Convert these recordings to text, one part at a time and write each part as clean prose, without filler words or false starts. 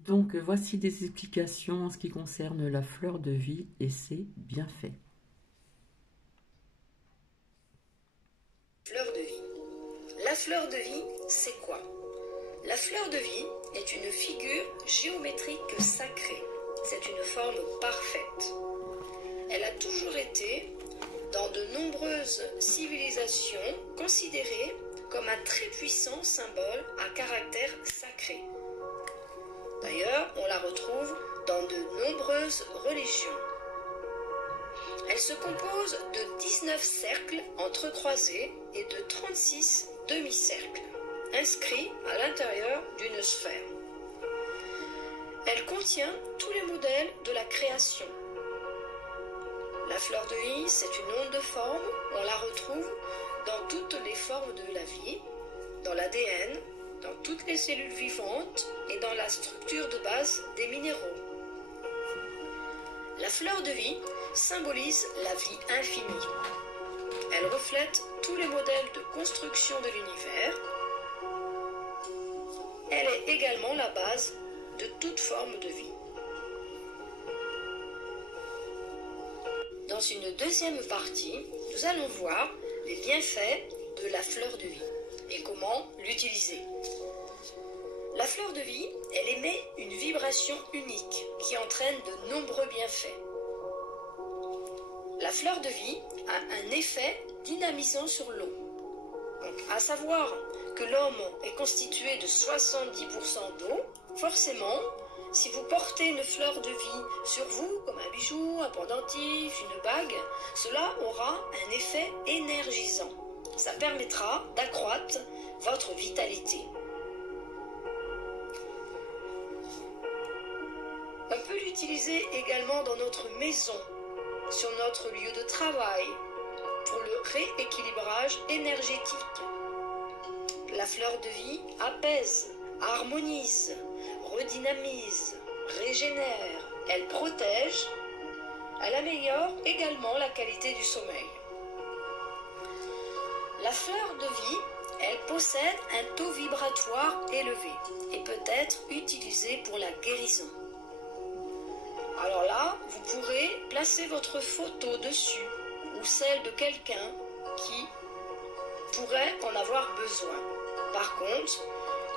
Donc voici des explications en ce qui concerne la fleur de vie et ses bienfaits. Fleur de vie. La fleur de vie, c'est quoi? La fleur de vie est une figure géométrique sacrée. C'est une forme parfaite. Elle a toujours été, dans de nombreuses civilisations, considérée comme un très puissant symbole à caractère sacré. D'ailleurs, on la retrouve dans de nombreuses religions. Elle se compose de 19 cercles entrecroisés et de 36 demi-cercles, inscrits à l'intérieur d'une sphère. Elle contient tous les modèles de la création. La fleur de vie, c'est une onde de forme, on la retrouve dans toutes les formes de la vie, dans l'ADN, dans toutes les cellules vivantes et dans la structure de base des minéraux. La fleur de vie symbolise la vie infinie. Elle reflète tous les modèles de construction de l'univers. Elle est également la base de toute forme de vie. Dans une deuxième partie, nous allons voir les bienfaits de la fleur de vie et comment l'utiliser. La fleur de vie, elle émet une vibration unique qui entraîne de nombreux bienfaits. La fleur de vie a un effet dynamisant sur l'eau. Donc, à savoir que l'homme est constitué de 70% d'eau, forcément, si vous portez une fleur de vie sur vous, comme un bijou, un pendentif, une bague, cela aura un effet énergisant. Ça permettra d'accroître votre vitalité. On peut l'utiliser également dans notre maison, sur notre lieu de travail, pour le rééquilibrage énergétique. La fleur de vie apaise, harmonise, redynamise, régénère, elle protège, elle améliore également la qualité du sommeil. La fleur de vie, elle possède un taux vibratoire élevé et peut être utilisée pour la guérison. Alors là, vous pourrez placer votre photo dessus ou celle de quelqu'un qui pourrait en avoir besoin. Par contre,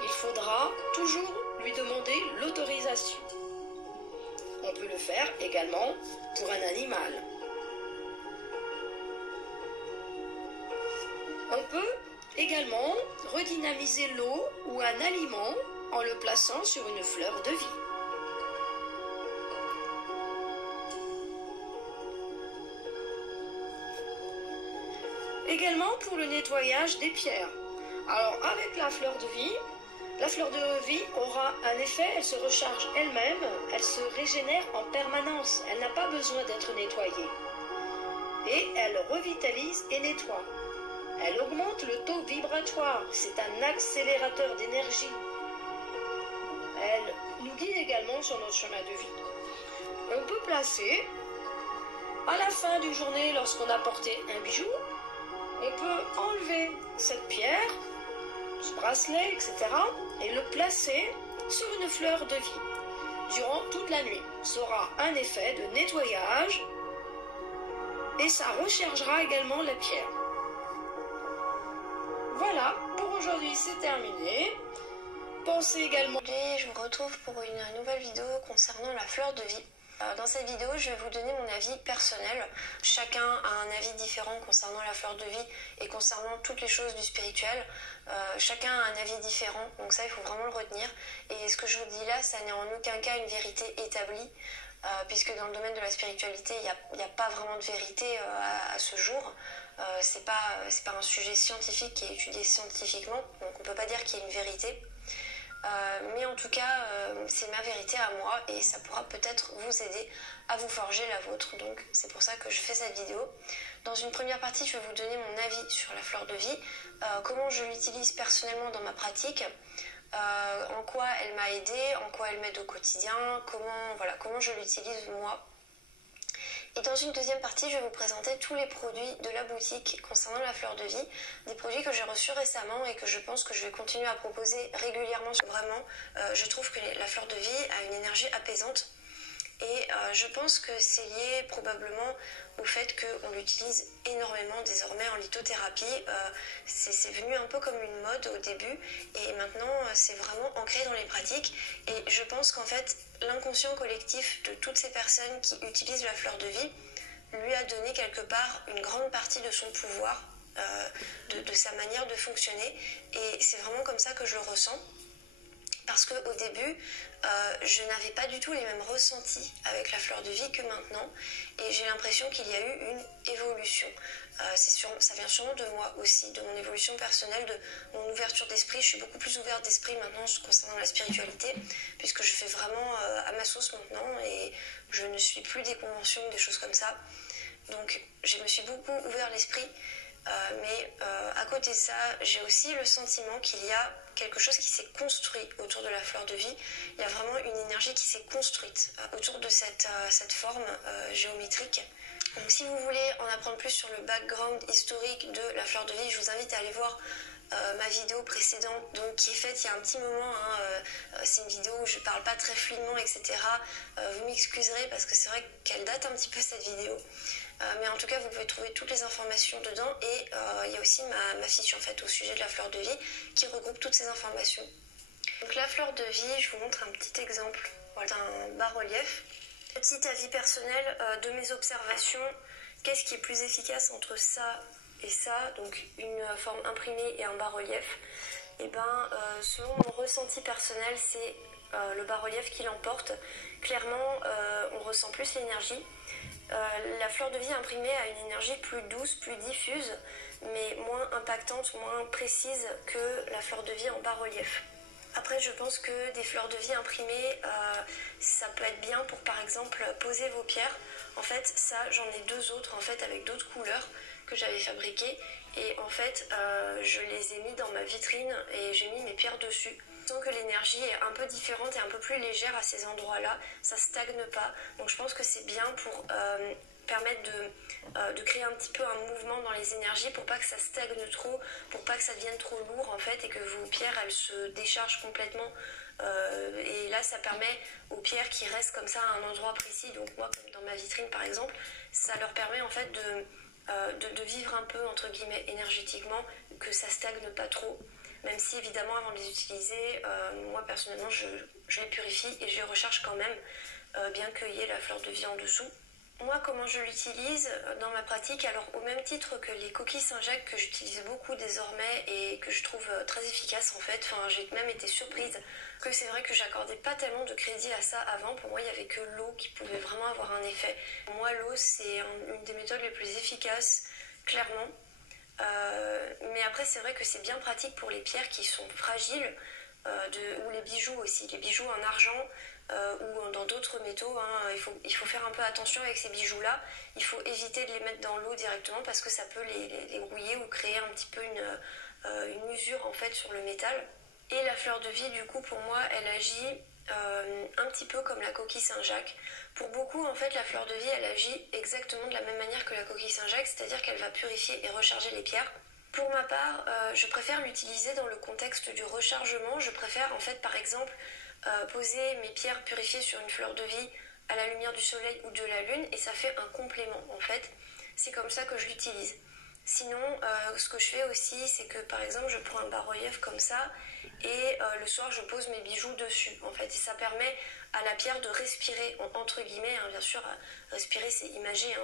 il faudra toujours lui demander l'autorisation. On peut le faire également pour un animal. On peut également redynamiser l'eau ou un aliment en le plaçant sur une fleur de vie. Également pour le nettoyage des pierres. Alors avec la fleur de vie aura un effet, elle se recharge elle-même, elle se régénère en permanence, elle n'a pas besoin d'être nettoyée. Et elle revitalise et nettoie. Elle augmente le taux vibratoire, c'est un accélérateur d'énergie. Elle nous guide également sur notre chemin de vie. On peut placer, à la fin d'une journée, lorsqu'on a porté un bijou, on peut enlever cette pierre, ce bracelet, etc. et le placer sur une fleur de vie durant toute la nuit. Ça aura un effet de nettoyage et ça rechargera également la pierre. Voilà, pour aujourd'hui c'est terminé. Pensez également... Aujourd'hui, je vous retrouve pour une nouvelle vidéo concernant la fleur de vie. Dans cette vidéo, je vais vous donner mon avis personnel. Chacun a un avis différent concernant la fleur de vie et concernant toutes les choses du spirituel. Chacun a un avis différent, donc ça, il faut vraiment le retenir. Et ce que je vous dis là, ça n'est en aucun cas une vérité établie, puisque dans le domaine de la spiritualité, il n'y a pas vraiment de vérité à ce jour. C'est pas un sujet scientifique qui est étudié scientifiquement, donc on ne peut pas dire qu'il y ait une vérité. Mais en tout cas, c'est ma vérité à moi et ça pourra peut-être vous aider à vous forger la vôtre. Donc c'est pour ça que je fais cette vidéo. Dans une première partie, je vais vous donner mon avis sur la fleur de vie, comment je l'utilise personnellement dans ma pratique, en quoi elle m'a aidée, en quoi elle m'aide au quotidien, comment je l'utilise moi. Et dans une deuxième partie, je vais vous présenter tous les produits de la boutique concernant la fleur de vie, des produits que j'ai reçus récemment et que je pense que je vais continuer à proposer régulièrement. Vraiment, je trouve que la fleur de vie a une énergie apaisante et je pense que c'est lié probablement au fait qu'on l'utilise énormément désormais en lithothérapie. C'est venu un peu comme une mode au début et maintenant c'est vraiment ancré dans les pratiques et je pense qu'en fait l'inconscient collectif de toutes ces personnes qui utilisent la fleur de vie lui a donné quelque part une grande partie de son pouvoir, de sa manière de fonctionner et c'est vraiment comme ça que je le ressens. Parce qu'au début, je n'avais pas du tout les mêmes ressentis avec la fleur de vie que maintenant. Et j'ai l'impression qu'il y a eu une évolution. Ça vient sûrement de moi aussi, de mon évolution personnelle, de mon ouverture d'esprit. Je suis beaucoup plus ouverte d'esprit maintenant concernant la spiritualité, puisque je fais vraiment à ma sauce maintenant et je ne suis plus des conventions, des choses comme ça. Donc je me suis beaucoup ouvert l'esprit. Mais à côté de ça, j'ai aussi le sentiment qu'il y a quelque chose qui s'est construit autour de la fleur de vie. Il y a vraiment une énergie qui s'est construite autour de cette forme géométrique. Donc si vous voulez en apprendre plus sur le background historique de la fleur de vie, je vous invite à aller voir ma vidéo précédente, donc, qui est faite il y a un petit moment. C'est une vidéo où je ne parle pas très fluidement, etc. Vous m'excuserez parce que c'est vrai qu'elle date un petit peu cette vidéo. Mais en tout cas, vous pouvez trouver toutes les informations dedans et il y a aussi ma fiche en fait au sujet de la fleur de vie qui regroupe toutes ces informations. Donc la fleur de vie, je vous montre un petit exemple d'un bas-relief. Petit avis personnel de mes observations, qu'est-ce qui est plus efficace entre ça et ça, donc une forme imprimée et un bas-relief? Et ben, selon mon ressenti personnel, c'est le bas-relief qui l'emporte. Clairement, on ressent plus l'énergie. La fleur de vie imprimée a une énergie plus douce, plus diffuse, mais moins impactante, moins précise que la fleur de vie en bas-relief. Après, je pense que des fleurs de vie imprimées, ça peut être bien pour, par exemple, poser vos pierres. En fait, ça, j'en ai deux autres, en fait, avec d'autres couleurs que j'avais fabriquées. Et en fait, je les ai mis dans ma vitrine et j'ai mis mes pierres dessus. Je sens que l'énergie est un peu différente et un peu plus légère à ces endroits-là. Ça stagne pas. Donc je pense que c'est bien pour permettre de créer un petit peu un mouvement dans les énergies pour pas que ça stagne trop, pour pas que ça devienne trop lourd en fait et que vos pierres elles se déchargent complètement. Et là ça permet aux pierres qui restent comme ça à un endroit précis, donc moi comme dans ma vitrine par exemple, ça leur permet en fait de vivre un peu entre guillemets énergétiquement, que ça stagne pas trop. Même si évidemment avant de les utiliser, moi personnellement je les purifie et je les recharge quand même, bien qu'il y ait la fleur de vie en dessous. Moi comment je l'utilise dans ma pratique, alors au même titre que les coquilles Saint-Jacques que j'utilise beaucoup désormais et que je trouve très efficace en fait, enfin, j'ai même été surprise que c'est vrai que j'accordais pas tellement de crédit à ça avant. Pour moi il n'y avait que l'eau qui pouvait vraiment avoir un effet. Pour moi l'eau c'est une des méthodes les plus efficaces, clairement. Mais après c'est vrai que c'est bien pratique pour les pierres qui sont fragiles ou les bijoux aussi, les bijoux en argent ou dans d'autres métaux, hein. Il faut faire un peu attention avec ces bijoux là, il faut éviter de les mettre dans l'eau directement parce que ça peut les rouiller ou créer un petit peu une usure en fait sur le métal. Et la fleur de vie du coup pour moi elle agit un petit peu comme la coquille Saint-Jacques. Pour beaucoup en fait la fleur de vie elle agit exactement de la même manière que la coquille Saint-Jacques, c'est-à-dire qu'elle va purifier et recharger les pierres. Pour ma part, je préfère l'utiliser dans le contexte du rechargement. Je préfère en fait par exemple poser mes pierres purifiées sur une fleur de vie à la lumière du soleil ou de la lune et ça fait un complément en fait. C'est comme ça que je l'utilise. Sinon, ce que je fais aussi, c'est que par exemple, je prends un bas-relief comme ça et le soir, je pose mes bijoux dessus, en fait. Et ça permet à la pierre de respirer, entre guillemets, hein, bien sûr, respirer, c'est imagé, hein,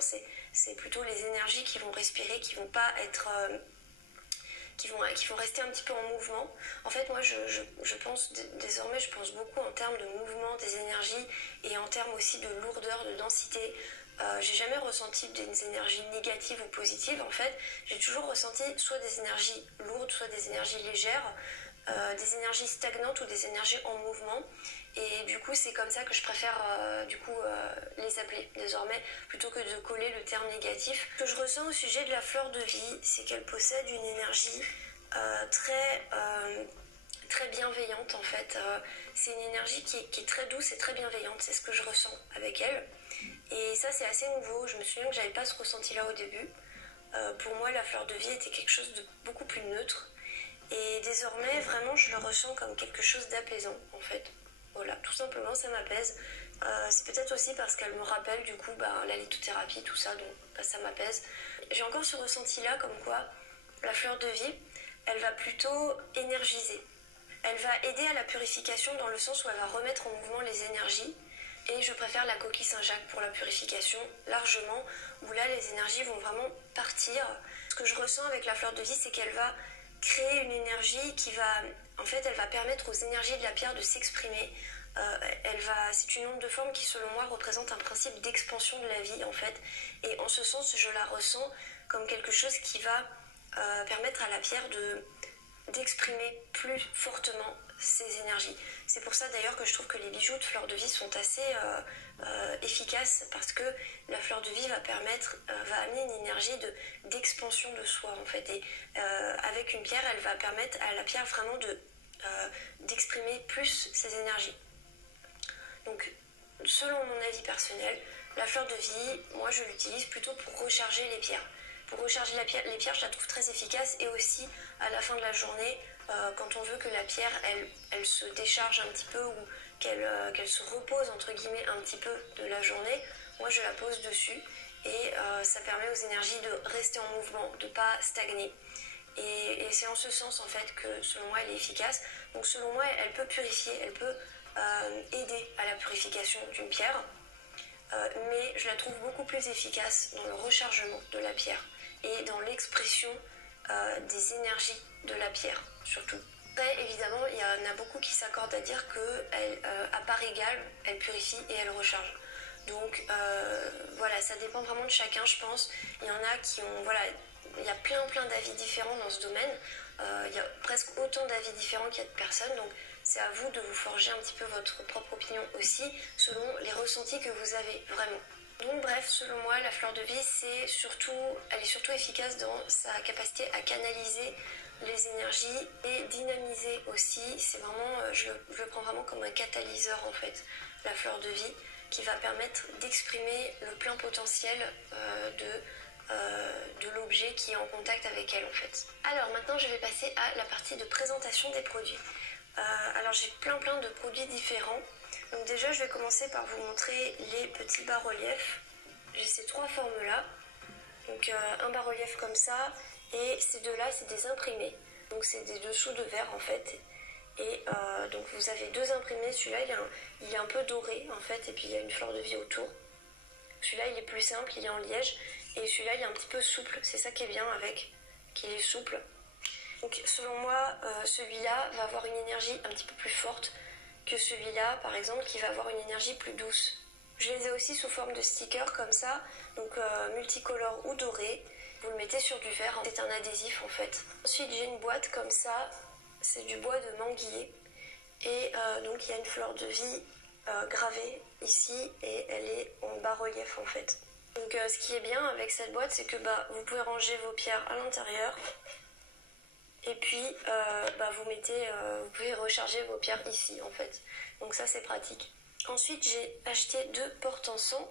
c'est plutôt les énergies qui vont respirer, qui vont pas être... qui vont rester un petit peu en mouvement. En fait, moi, je pense, désormais, je pense beaucoup en termes de mouvement des énergies et en termes aussi de lourdeur, de densité. J'ai jamais ressenti des énergies négatives ou positives. En fait, j'ai toujours ressenti soit des énergies lourdes, soit des énergies légères, des énergies stagnantes ou des énergies en mouvement. Et du coup, c'est comme ça que je préfère les appeler désormais, plutôt que de coller le terme négatif. Ce que je ressens au sujet de la fleur de vie, c'est qu'elle possède une énergie très bienveillante en fait. C'est une énergie qui est très douce et très bienveillante, c'est ce que je ressens avec elle. Et ça c'est assez nouveau, je me souviens que j'avais pas ce ressenti là au début. Pour moi la fleur de vie était quelque chose de beaucoup plus neutre. Et désormais vraiment je le ressens comme quelque chose d'apaisant en fait. Voilà, tout simplement ça m'apaise. C'est peut-être aussi parce qu'elle me rappelle du coup la lithothérapie, tout ça, donc ça m'apaise. J'ai encore ce ressenti là comme quoi la fleur de vie, elle va plutôt énergiser. Elle va aider à la purification dans le sens où elle va remettre en mouvement les énergies. Et je préfère la coquille Saint-Jacques pour la purification largement, où là les énergies vont vraiment partir. Ce que je ressens avec la fleur de vie, c'est qu'elle va créer une énergie qui va, en fait, elle va permettre aux énergies de la pierre de s'exprimer. C'est une onde de forme qui, selon moi, représente un principe d'expansion de la vie, en fait. Et en ce sens, je la ressens comme quelque chose qui va permettre à la pierre d'exprimer plus fortement ces énergies. C'est pour ça d'ailleurs que je trouve que les bijoux de fleur de vie sont assez efficaces, parce que la fleur de vie va amener une énergie d'expansion de soi en fait. Et avec une pierre, elle va permettre à la pierre vraiment d'exprimer plus ses énergies. Donc, selon mon avis personnel, la fleur de vie, moi je l'utilise plutôt pour recharger les pierres. Pour recharger les pierres, je la trouve très efficace, et aussi à la fin de la journée, quand on veut que la pierre, elle se décharge un petit peu, ou qu'elle se repose entre guillemets un petit peu de la journée, moi je la pose dessus, et ça permet aux énergies de rester en mouvement, de ne pas stagner. Et c'est en ce sens en fait que selon moi elle est efficace. Donc selon moi elle peut purifier, elle peut aider à la purification d'une pierre, mais je la trouve beaucoup plus efficace dans le rechargement de la pierre et dans l'expression des énergies de la pierre surtout. Après évidemment il y en a beaucoup qui s'accordent à dire qu'à part égale elle purifie et elle recharge. Donc voilà, ça dépend vraiment de chacun je pense. Il y en a qui ont, voilà, il y a plein d'avis différents dans ce domaine. Il y a presque autant d'avis différents qu'il y a de personnes, donc c'est à vous de vous forger un petit peu votre propre opinion aussi, selon les ressentis que vous avez vraiment. Donc bref, selon moi, la fleur de vie, elle est surtout efficace dans sa capacité à canaliser les énergies et dynamiser aussi. C'est vraiment, je le prends vraiment comme un catalyseur en fait, la fleur de vie, qui va permettre d'exprimer le plein potentiel de l'objet qui est en contact avec elle en fait. Alors maintenant je vais passer à la partie de présentation des produits. Alors j'ai plein de produits différents. Donc déjà je vais commencer par vous montrer les petits bas-reliefs. J'ai ces trois formes là. Donc un bas-relief comme ça, et ces deux là c'est des imprimés. Donc c'est des dessous de verre en fait. Et donc vous avez deux imprimés. Celui-là il est un peu doré en fait, et puis il y a une fleur de vie autour. Celui-là il est plus simple, il est en liège. Et celui-là, il est un petit peu souple. C'est ça qui est bien avec, qu'il est souple. Donc, selon moi, celui-là va avoir une énergie un petit peu plus forte que celui-là, par exemple, qui va avoir une énergie plus douce. Je les ai aussi sous forme de stickers comme ça, donc multicolore ou doré. Vous le mettez sur du verre, c'est un adhésif en fait. Ensuite, j'ai une boîte comme ça, c'est du bois de manguier. Et donc, il y a une fleur de vie gravée ici, et elle est en bas-relief en fait. Donc ce qui est bien avec cette boîte, c'est que vous pouvez ranger vos pierres à l'intérieur, et puis vous pouvez recharger vos pierres ici en fait. Donc ça c'est pratique. Ensuite j'ai acheté deux porte-encens.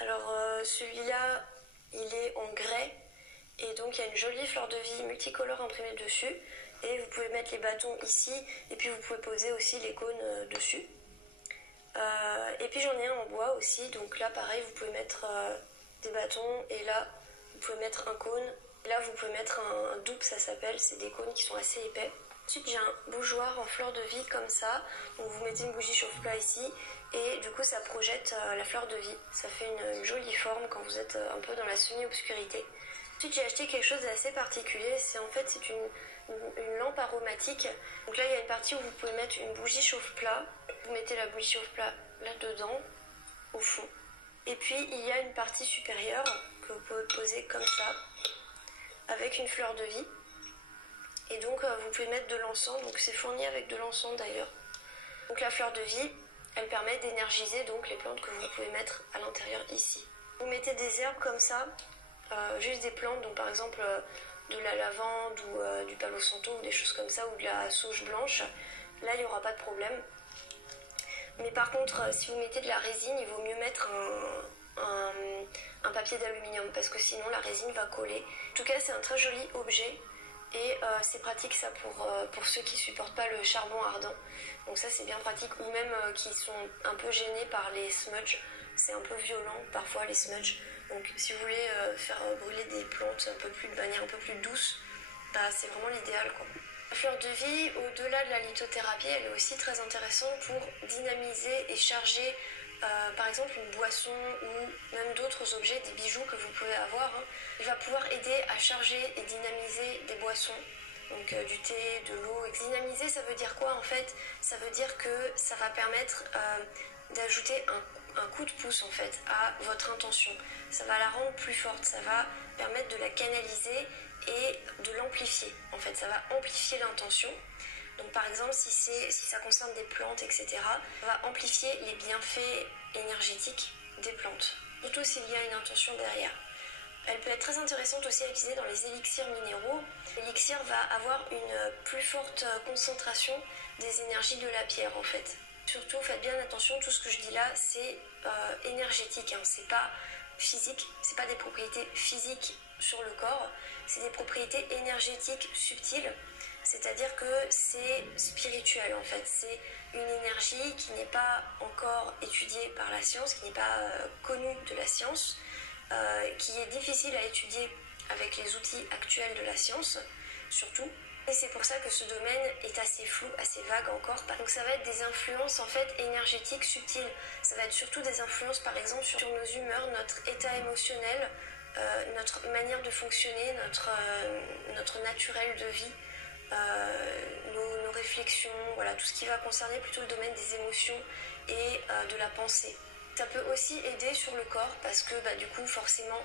Alors celui-là il est en grès, et donc il y a une jolie fleur de vie multicolore imprimée dessus, et vous pouvez mettre les bâtons ici, et puis vous pouvez poser aussi les cônes dessus. Et puis j'en ai un en bois aussi, donc là pareil vous pouvez mettre des bâtons, et là vous pouvez mettre un cône, et là vous pouvez mettre un double, ça s'appelle, c'est des cônes qui sont assez épais. Ensuite j'ai un bougeoir en fleur de vie comme ça, donc vous mettez une bougie chauffe-plat ici, et du coup ça projette la fleur de vie, ça fait une jolie forme quand vous êtes un peu dans la semi-obscurité. Ensuite j'ai acheté quelque chose d'assez particulier, c'est une lampe aromatique. Donc là il y a une partie où vous pouvez mettre une bougie chauffe-plat, vous mettez la bougie chauffe-plat là-dedans, au fond. Et puis il y a une partie supérieure que vous pouvez poser comme ça, avec une fleur de vie. Et donc vous pouvez mettre de l'encens, donc c'est fourni avec de l'encens d'ailleurs. Donc la fleur de vie, elle permet d'énergiser donc les plantes que vous pouvez mettre à l'intérieur ici. Vous mettez des herbes comme ça, juste des plantes, donc par exemple de la lavande ou du palo santo ou des choses comme ça, ou de la sauge blanche. Là il n'y aura pas de problème. Mais par contre, si vous mettez de la résine, il vaut mieux mettre un papier d'aluminium parce que sinon la résine va coller. En tout cas, c'est un très joli objet et c'est pratique ça pour ceux qui supportent pas le charbon ardent. Donc ça c'est bien pratique, ou même qui sont un peu gênés par les smudges. C'est un peu violent parfois les smudges. Donc si vous voulez faire brûler des plantes de manière un peu plus douce, bah, c'est vraiment l'idéal quoi. La fleur de vie, au-delà de la lithothérapie, elle est aussi très intéressante pour dynamiser et charger par exemple une boisson ou même d'autres objets, des bijoux que vous pouvez avoir. Hein. Il va pouvoir aider à charger et dynamiser des boissons, donc du thé, de l'eau. Dynamiser, ça veut dire quoi en fait? Ça veut dire que ça va permettre d'ajouter un coup de pouce en fait à votre intention. Ça va la rendre plus forte, ça va permettre de la canaliser et de l'amplifier. En fait, ça va amplifier l'intention. Donc par exemple, si ça concerne des plantes, etc., ça va amplifier les bienfaits énergétiques des plantes, surtout s'il y a une intention derrière. Elle peut être très intéressante aussi à utiliser dans les élixirs minéraux. L'élixir va avoir une plus forte concentration des énergies de la pierre en fait. Surtout, faites bien attention, tout ce que je dis là, c'est énergétique, hein. C'est pas physique, c'est pas des propriétés physiques sur le corps, c'est des propriétés énergétiques subtiles. C'est-à-dire que c'est spirituel en fait, c'est une énergie qui n'est pas encore étudiée par la science, qui n'est pas connue de la science, qui est difficile à étudier avec les outils actuels de la science, surtout. Et c'est pour ça que ce domaine est assez flou, assez vague encore. Donc ça va être des influences en fait énergétiques subtiles. Ça va être surtout des influences par exemple sur nos humeurs, notre état émotionnel, notre manière de fonctionner, notre naturel de vie. Nos réflexions, voilà, tout ce qui va concerner plutôt le domaine des émotions et de la pensée. Ça peut aussi aider sur le corps parce que du coup forcément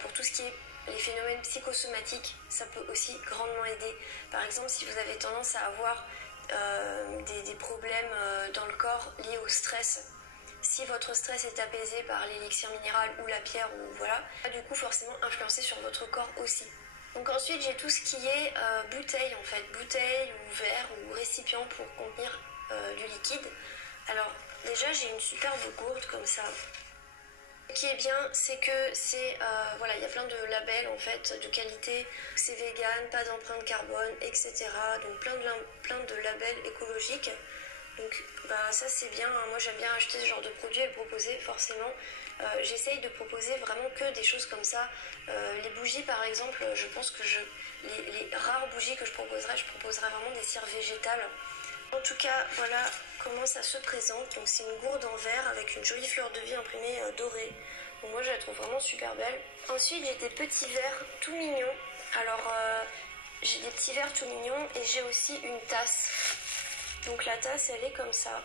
pour tout ce qui est les phénomènes psychosomatiques, ça peut aussi grandement aider. Par exemple, si vous avez tendance à avoir des problèmes dans le corps liés au stress, si votre stress est apaisé par l'élixir minéral ou la pierre, ou voilà, du coup forcément influencer sur votre corps aussi. Donc ensuite j'ai tout ce qui est bouteille en fait, bouteille ou verre ou récipient pour contenir du liquide. Alors déjà j'ai une superbe gourde comme ça. Ce qui est bien c'est que voilà, il y a plein de labels en fait de qualité, c'est vegan, pas d'empreinte carbone, etc. Donc plein de labels écologiques. Donc ça c'est bien, hein. Moi j'aime bien acheter ce genre de produits et le proposer forcément. J'essaye de proposer vraiment que des choses comme ça. Les bougies par exemple, je pense que les rares bougies que je proposerai vraiment des cires végétales. En tout cas, voilà comment ça se présente. Donc c'est une gourde en verre avec une jolie fleur de vie imprimée dorée. Donc moi je la trouve vraiment super belle. Ensuite j'ai des petits verres tout mignons. Alors j'ai des petits verres tout mignons et j'ai aussi une tasse. Donc la tasse elle est comme ça.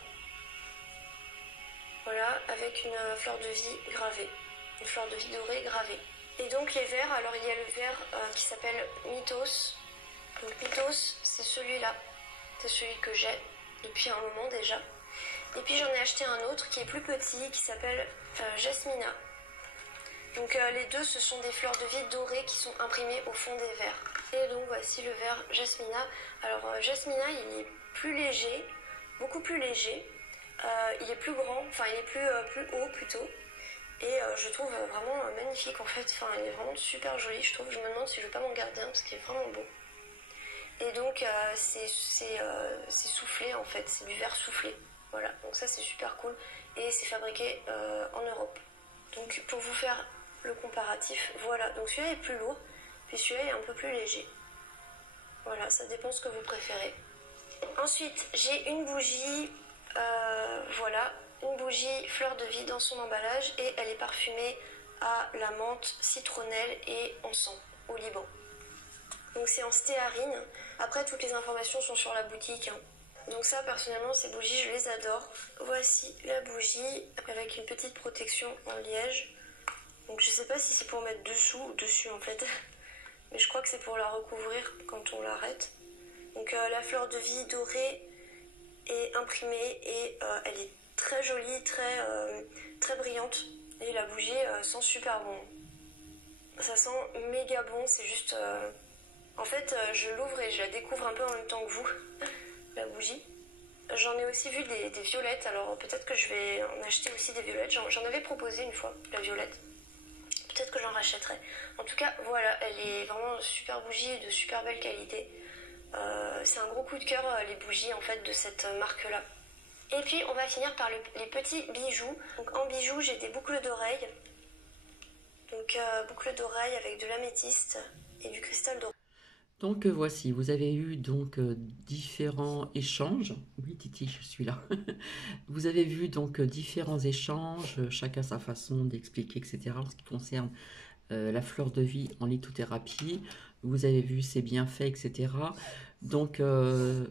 Voilà, avec une fleur de vie gravée. Une fleur de vie dorée gravée. Et donc les verres, alors il y a le verre qui s'appelle Mythos. Donc Mythos, c'est celui-là. C'est celui que j'ai depuis un moment déjà. Et puis j'en ai acheté un autre qui est plus petit, qui s'appelle Jasmina. Donc les deux, ce sont des fleurs de vie dorées qui sont imprimées au fond des verres. Et donc voici le verre Jasmina. Alors Jasmina, il est plus léger, beaucoup plus léger. Il est plus grand, enfin il est plus haut plutôt. Et je trouve vraiment magnifique en fait. Enfin il est vraiment super joli, je trouve. Je me demande si je vais pas m'en garder un parce qu'il est vraiment beau. Et donc c'est soufflé en fait, c'est du verre soufflé. Voilà, donc ça c'est super cool. Et c'est fabriqué en Europe. Donc pour vous faire le comparatif, voilà. Donc celui-là est plus lourd, puis celui-là est un peu plus léger. Voilà, ça dépend ce que vous préférez. Ensuite, j'ai une bougie, voilà, une bougie fleur de vie dans son emballage et elle est parfumée à la menthe, citronnelle et encens au Liban. Donc c'est en stéarine. Après, toutes les informations sont sur la boutique, hein. Donc ça, personnellement, ces bougies, je les adore. Voici la bougie avec une petite protection en liège. Donc je sais pas si c'est pour mettre dessous ou dessus en fait. Mais je crois que c'est pour la recouvrir quand on l'arrête. Donc la fleur de vie dorée est imprimée et elle est très jolie, très brillante. Et la bougie sent super bon. Ça sent méga bon, c'est juste... En fait, je l'ouvre et je la découvre un peu en même temps que vous, la bougie. J'en ai aussi vu des violettes, alors peut-être que je vais en acheter aussi des violettes. J'en avais proposé une fois, la violette. Peut-être que j'en rachèterai. En tout cas, voilà, elle est vraiment une super bougie de super belle qualité. C'est un gros coup de cœur, les bougies en fait de cette marque-là. Et puis on va finir par les petits bijoux. Donc en bijoux, j'ai des boucles d'oreilles. Donc boucles d'oreilles avec de l'améthyste et du cristal doré. Donc voici, vous avez eu donc différents échanges. Oui, Titi, je suis là. Vous avez vu donc différents échanges, chacun sa façon d'expliquer, etc. En ce qui concerne la fleur de vie en lithothérapie. Vous avez vu ses bienfaits, etc. Donc, je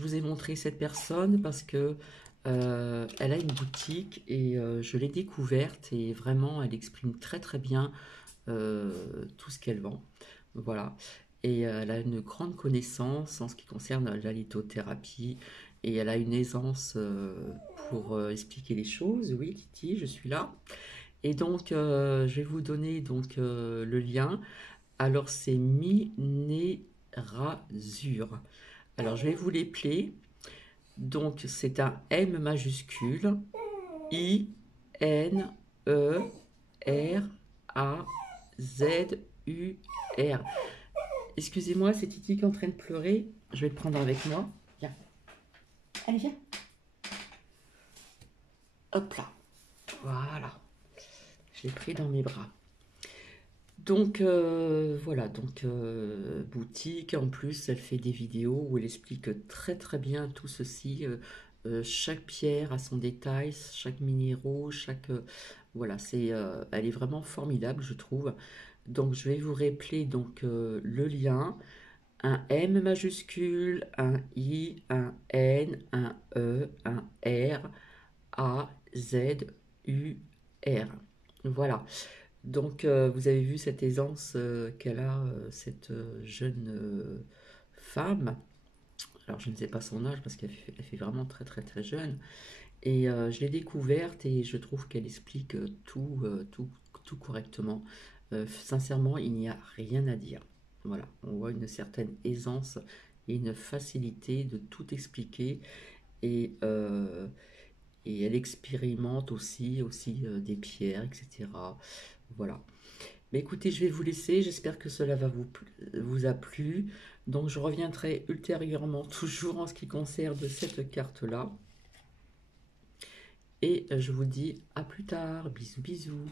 vous ai montré cette personne parce que elle a une boutique et je l'ai découverte et vraiment, elle exprime très très bien tout ce qu'elle vend. Voilà. Et elle a une grande connaissance en ce qui concerne la lithothérapie et elle a une aisance pour expliquer les choses. Oui, Titi, je suis là. Et donc, je vais vous donner donc le lien. Alors, c'est Minérasure. Alors, je vais vous l'épeler. Donc, c'est un M majuscule, I-N-E-R-A-Z-U-R. Excusez-moi, c'est Titi qui est en train de pleurer. Je vais le prendre avec moi. Viens. Allez, viens. Hop là. Voilà. Je l'ai pris dans mes bras. Donc voilà, donc boutique, en plus elle fait des vidéos où elle explique très très bien tout ceci, chaque pierre a son détail, chaque minéraux, voilà, elle est vraiment formidable je trouve. Donc je vais vous rappeler donc le lien, un M majuscule, un I, un N, un E, un R, A, Z, U, R. Voilà. Donc, vous avez vu cette aisance qu'elle a, cette jeune femme. Alors, je ne sais pas son âge parce elle fait vraiment très très très jeune. Et je l'ai découverte et je trouve qu'elle explique tout correctement. Sincèrement, il n'y a rien à dire. Voilà, on voit une certaine aisance et une facilité de tout expliquer. Et, euh, et elle expérimente aussi des pierres, etc. Voilà. Mais écoutez, je vais vous laisser. J'espère que cela vous a plu. Donc, je reviendrai ultérieurement, toujours en ce qui concerne cette carte-là. Et je vous dis à plus tard. Bisous, bisous.